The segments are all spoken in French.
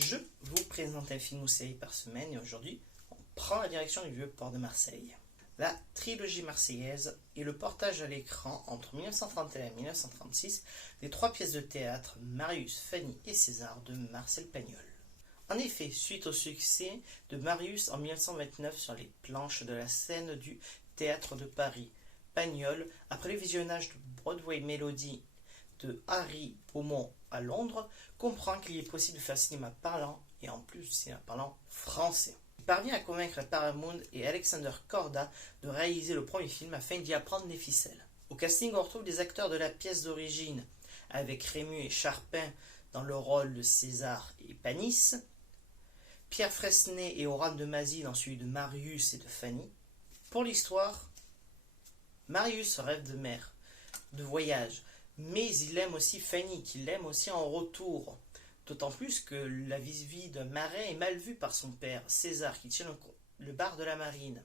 Je vous présente un film ou série par semaine et aujourd'hui, on prend la direction du vieux port de Marseille. La trilogie marseillaise est le portage à l'écran entre 1931 et 1936 des 3 pièces de théâtre Marius, Fanny et César de Marcel Pagnol. En effet, suite au succès de Marius en 1929 sur les planches de la scène du Théâtre de Paris, Pagnol, après le visionnage de Broadway Melody de Harry Beaumont à Londres, comprend qu'il est possible de faire cinéma parlant, et en plus du cinéma parlant français. Il parvient à convaincre Paramount et Alexander Korda de réaliser le premier film afin d'y apprendre les ficelles. Au casting, on retrouve des acteurs de la pièce d'origine, avec Rému et Charpin dans le rôle de César et Panis, Pierre Fresnay et Oran de Mazy dans celui de Marius et de Fanny. Pour l'histoire, Marius rêve de mer, de voyage, mais il aime aussi Fanny, qu'il aime aussi en retour. D'autant plus que la vie d'un marin est mal vue par son père, César, qui tient le bar de la marine.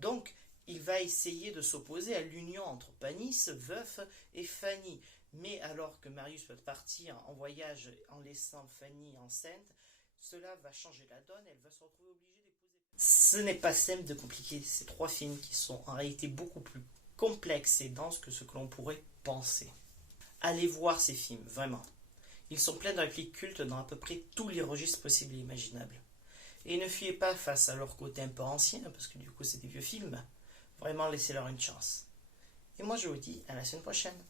Donc, il va essayer de s'opposer à l'union entre Panis, veuf, et Fanny. Mais alors que Marius va partir en voyage en laissant Fanny enceinte, cela va changer la donne, elle va se retrouver obligée d'épouser. Ce n'est pas simple de compliquer ces 3 films qui sont en réalité beaucoup plus complexes et denses que ce que l'on pourrait penser. Allez voir ces films, vraiment. Ils sont pleins de répliques cultes dans à peu près tous les registres possibles et imaginables. Et ne fuyez pas face à leur côté un peu ancien, parce que du coup c'est des vieux films. Vraiment laissez-leur une chance. Et moi je vous dis à la semaine prochaine.